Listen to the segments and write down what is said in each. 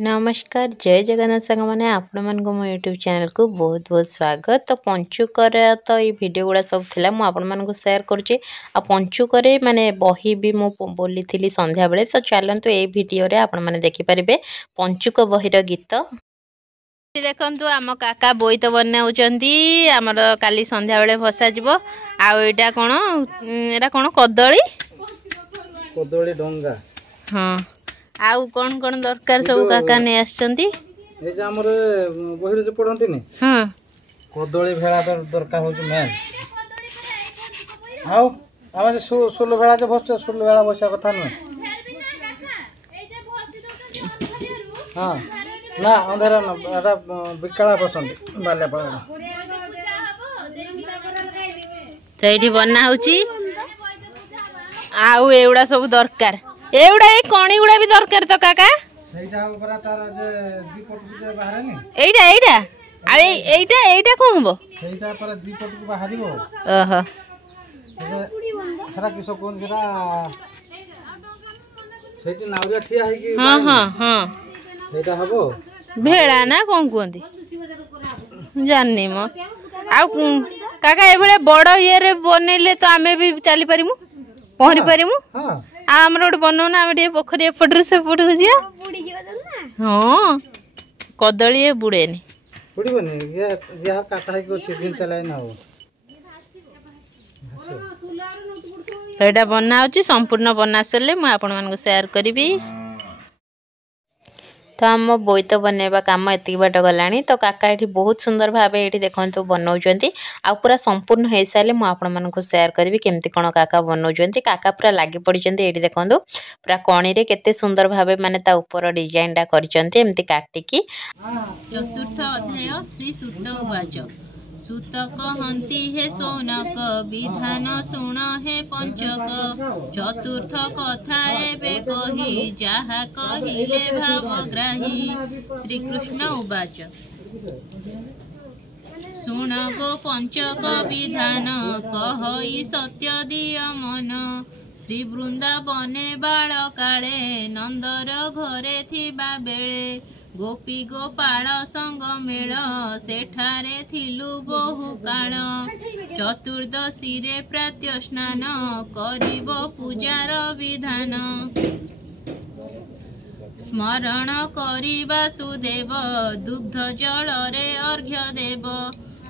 नमस्कार जय जगन्नाथ सांग मैंने आपण मान मो यूट्यूब चैनल को बहुत बहुत स्वागत। तो पंचुकर तो ये वीडियो गुड़ा सब थिला मु आपण मान को शेयर करुचे। आ पंचुकर माने बही भी मु बोली थी संध्या बेले। तो चलतु ये वीडियो रे आपण माने देखि परिबे पंचुक बहिर गीत। देखंतु आम काका बोईत बनाउचंदी हमर काली संध्या बेले भसा जिवो। आ एटा कोन एटा कोन कदली कदली डंगा। हां आउ कौन कौन दरकार सब काका ने आछंती ए जे हमर बहिर जे पढंती ने हां कदली भेळा दरकार हो मेन। आउ आमे सोलो भेळा जे भस सोलो भेळा बसा कथा न। हां ना अंधारा न एटा बिकळा बसंती बाल्या पळा तैठी बना होची। आउ एउडा सब दरकार एउडा ए कणी गुडा भी दरकार तो काका सेटा ऊपर तार जे दीपट जे बाहर ने एइडा एइडा आ एइडा एइडा कोन हबो सेटा पर दीपट को बाहरिबो। ओहो सारा किसो कोन जरा सेटी नाउरिया ठिया है कि हां हां हां सेटा हबो भेड़ा ना कोन कोंदी जाननी म आ काका ए भले बड़ ये रे बनेले तो आमे भी चली परिमु पहरी परिमु। हां आमर गोटे बनौना आम पोखरी एपटू से पटू जा। हाँ कदली बुड़ेनी तो बना संपूर्ण बना सारे मुझे आपण मान शेयर करी। तो आम बोईत बनवा कम एति बाट गलानी। तो काका ये बहुत सुंदर भाव ये देखते बनाऊँच आ पूरा संपूर्ण हो सारे मुझे शेयर करी केमती कौन काका बनाऊँच। काका पूरा लगी पड़ी ये देखो पूरा कणी रे केते सुंदर भाव माने ऊपर डिजाइन टा करमती काटिकी। चतुर्थ अध्याय श्री सूत उवाच सूत कहती हे सौनक विधान शुण हे पंचक चतुर्थ कथा एबे कही जहा कहिले भावग्राही। श्रीकृष्ण उवाच शुण गो पंचक विधान कहई सत्य दिय मन श्री वृंदावने बाल काले नंदर घरे थिबा बेले गोपी गोपाल संग मेल सेठारे थिलु बहु काल चतुर्दशी रे प्रातः स्नान करिब पूजार विधान स्मरण करि वासुदेव दुग्ध जल रे अर्घ्य देव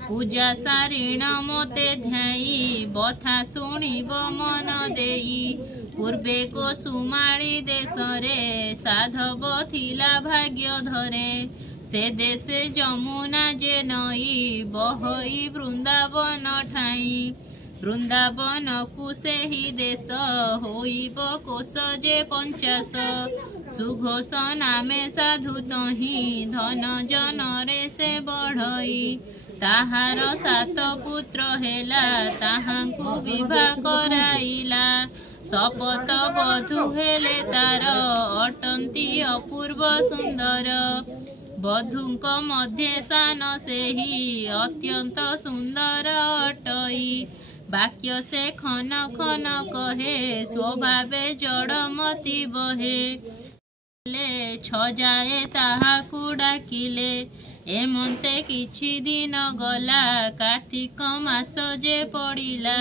पूजा सारिण मते ध्याई बथा शुणिब मन देई पूर्वे को सुमाली देश रे साधव थिला भाग्य धरे से देशे जमुना जे नई बहई वृंदावन ठाई वृंदावन को से ही देश होइब कोश जे 50 सुघोष नामे साधु तही धन जन रे से बढ़ई ताहार 7 पुत्र हेला ताहांकु विवाह कराइला शपथ बधु हेले तार अटंती अपूर्व सुंदर बधुंक मध्य सान से ही अत्यंत सुंदर अटई वाक्य से खन खन कहे स्वभावे जड़मती बहे ले छजाए ताहाकु डाकिले एमंते किछि दिन गला कार्तिक मास जे पड़िला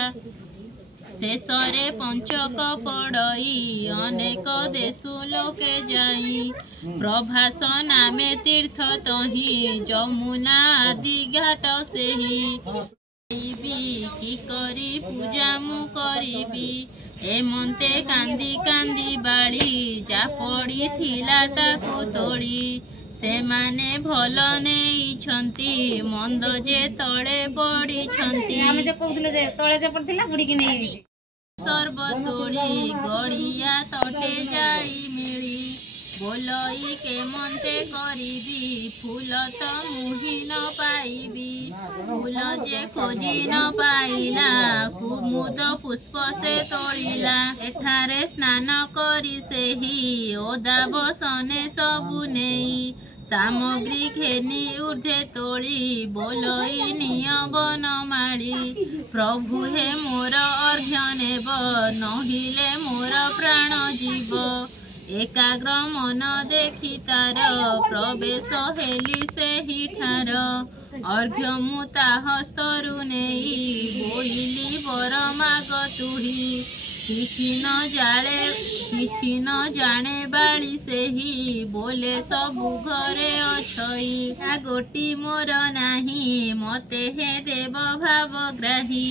शेषरे पंचक पड़ई अनेक देशु लोके जाई प्रभास नामे तीर्थ तही जमुना आदि घाट सेही कि करी पूजा मु करिबी एमंते कांदी कांदी बाड़ी जा पड़ी थिला ताकु तोड़ी से माने भल नेइछंती मंद जे तळे पड़ीछंती आमे जे कहउतले जे तळे जे पड़थिला बुडीकी नेइ सर्व तोड़ी गड़िया तटे जाई मिली बोलई केमंते करिबी फूल तो मुही न पाइबी फूल जे खोजी न पाइला कुमुद पुष्प से तोड़िला एठारे स्नान करी सेही ओदा बसने सबु नेई सामग्री घेनी ऊर्धे तोड़ी बोलई निय बनमाली प्रभु हे मोर अर्घ्य नेब नहिले मोर प्राण जीव एकाग्र मन देखी तार प्रवेश हेली सेही ठार अर्घ्य मु हस्तरु नहीं बोइली बर माग तुही किछि न जाने बाड़ी सेही बोले सबु घरे अछई गोटी मोर नाही मते हे देव भाव ग्राही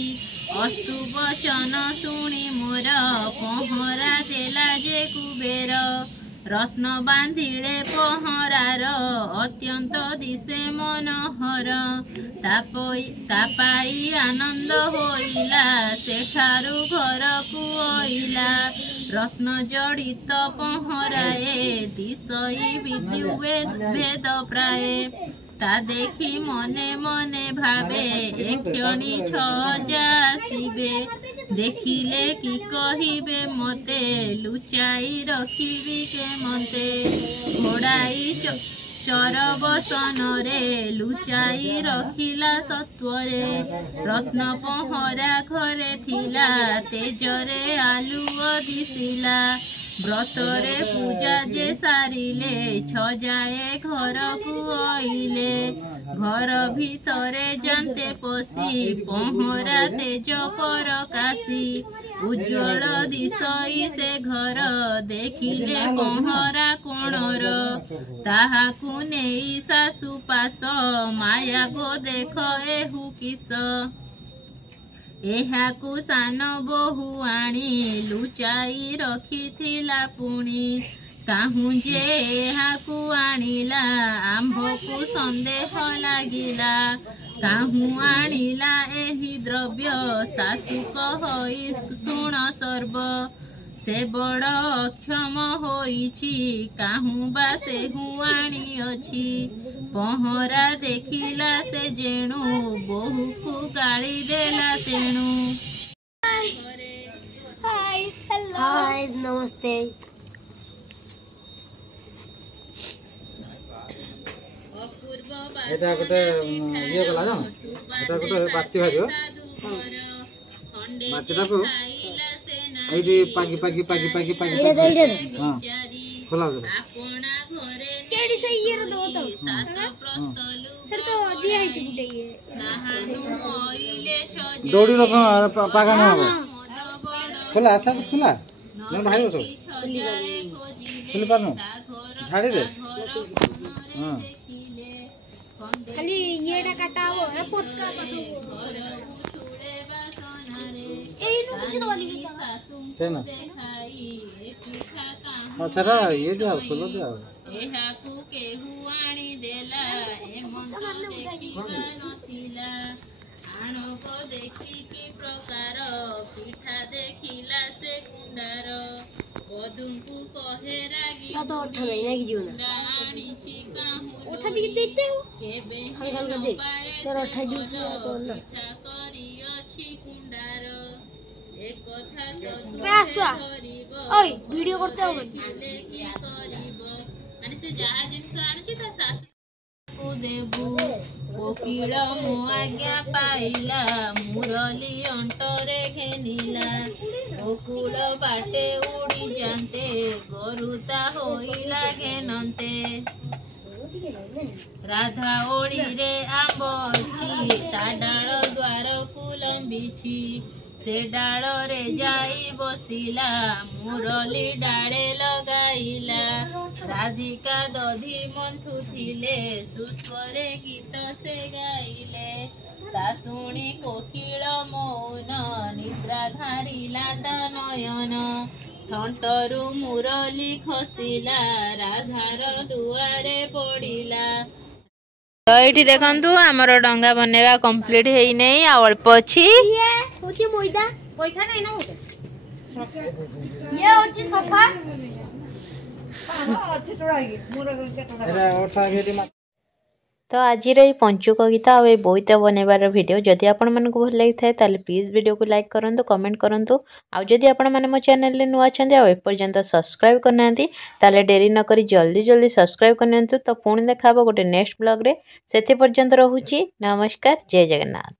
अस्तु वचन शुणी मोर पहरा देला जे कुबेर रत्न बांधिले पहरार अत्यंत दिशे मनोहर तापाई आनंद होइला सेठारु घर को आइला रत्न जड़ित पहराए दिशई विद्यु भेद प्राय ता देखी मने मने भावे एक्षणी छासिबे देखिले कि कहिबे मते लुचाई रखिबी के मते घोड़ाई चरबसन रे लुचाई रखिला सत्वरे रत्न पहरा घरे थिला तेजरे आलुओ दिसिला व्रतरे पूजा जे सारिले छजाए घर को आइले घर भितरे जानते पशी पहरा तेज परकाशी उज्ज्वल दिशई से घर देखिले पहरा कोणर ताहाकु नेई सासु पास माया गो देख एहु किस एहाकु सान बहु आनी लुचाई रखिथिला पुणी काहू जे एहाकु आनिला आंभकु संदेह लागिला काहू आनिला एही द्रव्य सासु कहई शुण सर्व से बड़ अक्षम होइछि काहू बा सेहु आनी अछि पहरा देखिला से जेणु बहु को गाड़ी देला तेणु हाय नमस्ते এটা গোটে ইয়ে গলা জানো এটা গোটে বাতি ভাজো বাতিটাକୁ এইটি পাগি পাগি পাগি পাগি পাগি হ্যাঁ খোলা দে केडी से ये रो दो तो सर तो दिया है गुटे ये दौड़ी रखो पागा ना हो খোলা আছে খোলা না ভাই ওঠো খুলি পারনো ঝাড়ি দে হ্যাঁ खाली येडा काटाओ ए पोटका काटो ए नु कुछ वाली तेना अच्छा रा ये जाओ खोलो जाओ एहाकु केहु आनी देला ए मंत्र देखि नथिला आणक देखि कि प्रकार पिठा देखिला से कुंडार बधुंकु कहे रागी तो उठा नहीं ना की जीवन आनी छि काहू उठा दी देते हो केबे हल्का हल्का दे तेरा उठा दी तो ना पिठा करी अछि कुंडार एक कथा तो तू आसुआ ओए वीडियो करते हो ले की करिब माने से जहा जिंस आनी ता सासु को देबु कोकिल मो आज्ञा पाइला मुरली अंटरे घेनिला गोकुल बाटे उड़ी जानते गरुता होइला घेनंते राधा ओड़ी रे आंब अछि ता डाळ द्वार को लंबिछि से डाळ रे जाई बसिला मुरली डाळे लगाइला राधिका दधी मंथुथिले सुस्वरे गीत से गाइले ता शुणी कोकिल मौन निद्रा धारिला ता नयन ठंटरू मुरली खसिला राधार दुआरे पड़िला तो ये देखु आमर डंगा बनवा कंप्लीट है नहीं अल्प अच्छी ये होची मोइदा पैसा नहीं ना होते ये होची सोफा এটা ওঠা গেটি तो आज पंचुक गीत आ बोईत बनइबार वीडियो जदि आपण मानक भल लगी थाए ताले प्लीज वीडियो को लाइक करंतु कमेंट करंतु आ जदि आपण माने मो चैनल रे नुआ छंदी आ एपर्यंत सब्सक्राइब करनांती ताले डेरी न करी जल्दी जल्दी सब्सक्राइब करनांतु तो पुणी देखाबो गोटे नेक्स्ट ब्लॉग रे सेति पर्यंत रहूची नमस्कार जय जगन्नाथ।